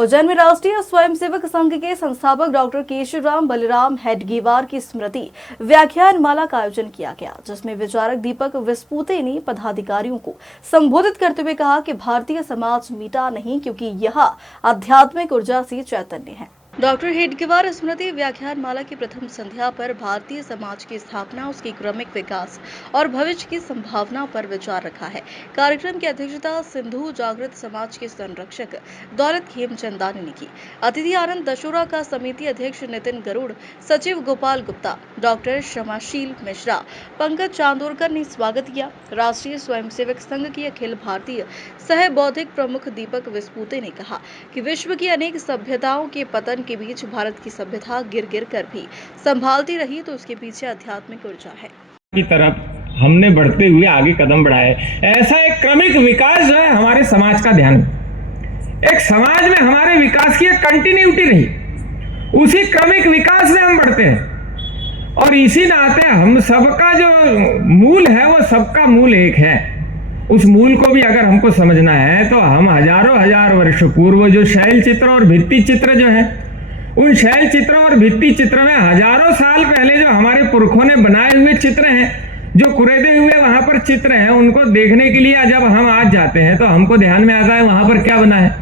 उज्जैन में राष्ट्रीय स्वयंसेवक संघ के संस्थापक डॉक्टर केशवराम बलराम हेडगेवार की स्मृति व्याख्यान माला का आयोजन किया गया, जिसमें विचारक दीपक विस्पुते ने पदाधिकारियों को संबोधित करते हुए कहा कि भारतीय समाज मिटा नहीं, क्योंकि यह आध्यात्मिक ऊर्जा से चैतन्य है। डॉक्टर हेडगेवार स्मृति व्याख्यान माला की प्रथम संध्या पर भारतीय समाज की स्थापना, उसकी क्रमिक विकास और भविष्य की संभावना पर विचार रखा है। कार्यक्रम की अध्यक्षता सिंधु जागृत समाज के संरक्षक दौलत खेमचंदानी ने की। अतिथि आनंद दशोरा का समिति अध्यक्ष नितिन गरुड़, सचिव गोपाल गुप्ता, डॉक्टर क्षमाशील मिश्रा, पंकज चांदोरकर ने स्वागत किया। राष्ट्रीय स्वयंसेवक संघ की अखिल भारतीय सह बौद्धिक प्रमुख दीपक विस्पुते ने कहा कि विश्व की अनेक सभ्यताओं के पतन के बीच भारत की सभ्यता गिर गिर कर भी संभालती रही, तो उसके पीछे आध्यात्मिक ऊर्जा है की तरफ हमने बढ़ते हुए आगे कदम बढ़ाए। ऐसा एक क्रमिक विकास जो है हमारे समाज का ध्यान, एक समाज में हमारे विकास की एक कंटिन्यूटी रही, उसी क्रमिक विकास में हम बढ़ते हैं और इसी नाते हम सबका जो मूल है वो सबका मूल एक है। उस मूल को भी अगर हमको समझना है तो हम हजारों हजार वर्ष पूर्व जो शैल चित्र और भित्ति चित्र जो है, उन शैल चित्र और भित्ति चित्र में हजारों साल पहले जो हमारे पुरखों ने बनाए हुए चित्र हैं, जो कुरेदे हुए वहां पर चित्र हैं, उनको देखने के लिए जब हम आज जाते हैं तो हमको ध्यान में आता है वहां पर क्या बना है।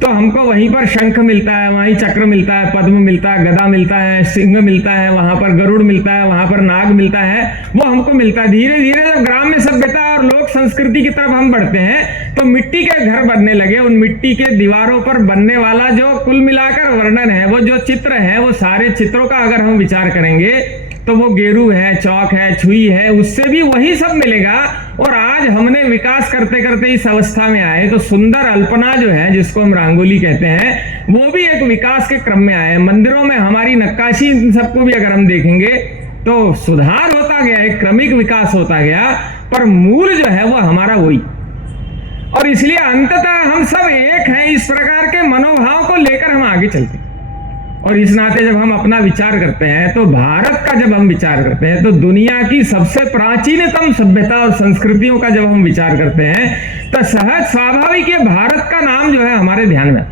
तो हमको वहीं पर शंख मिलता है, वहीं चक्र मिलता है, पद्म मिलता है, गदा मिलता है, सिंह मिलता है, वहां पर गरुड़ मिलता है, वहां पर नाग मिलता है, वो हमको मिलता है। धीरे धीरे जब ग्राम्य सभ्यता और लोक संस्कृति की तरफ हम बढ़ते हैं तो मिट्टी के घर बनने लगे। उन मिट्टी के दीवारों पर बनने वाला जो कुल मिलाकर वर्णन है, वो जो चित्र है, वो सारे चित्रों का अगर हम विचार करेंगे तो वो गेरू है, चौक है, छुई है, उससे भी वही सब मिलेगा। और आज हमने विकास करते करते इस अवस्था में आए तो सुंदर अल्पना जो है, जिसको हम रंगोली कहते हैं, वो भी एक विकास के क्रम में आए। मंदिरों में हमारी नक्काशी, इन सबको भी अगर हम देखेंगे तो सुधार होता गया, एक क्रमिक विकास होता गया, पर मूल जो है वो हमारा वही। और इसलिए अंततः हम सब एक हैं। इस प्रकार के मनोभाव को लेकर हम आगे चलते हैं। और इस नाते जब हम अपना विचार करते हैं तो भारत का जब हम विचार करते हैं तो दुनिया की सबसे प्राचीनतम सभ्यता और संस्कृतियों का जब हम विचार करते हैं तो सहज स्वाभाविक है भारत का नाम जो है हमारे ध्यान में।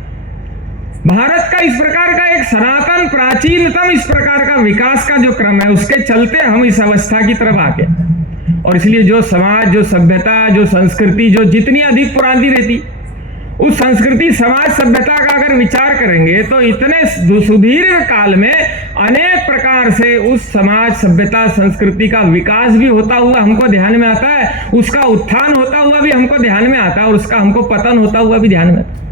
भारत का इस प्रकार का एक सनातन प्राचीनतम इस प्रकार का विकास का जो क्रम है, उसके चलते हम इस अवस्था की तरफ आके, और इसलिए जो समाज, जो सभ्यता, जो संस्कृति जो जितनी अधिक पुरानी रहती, उस संस्कृति, समाज, सभ्यता का अगर विचार करेंगे तो इतने सुदीर्घ काल में अनेक प्रकार से उस समाज, सभ्यता, संस्कृति का विकास भी होता हुआ हमको ध्यान में आता है, उसका उत्थान होता हुआ भी हमको ध्यान में आता है और उसका हमको पतन होता हुआ भी ध्यान में आता है।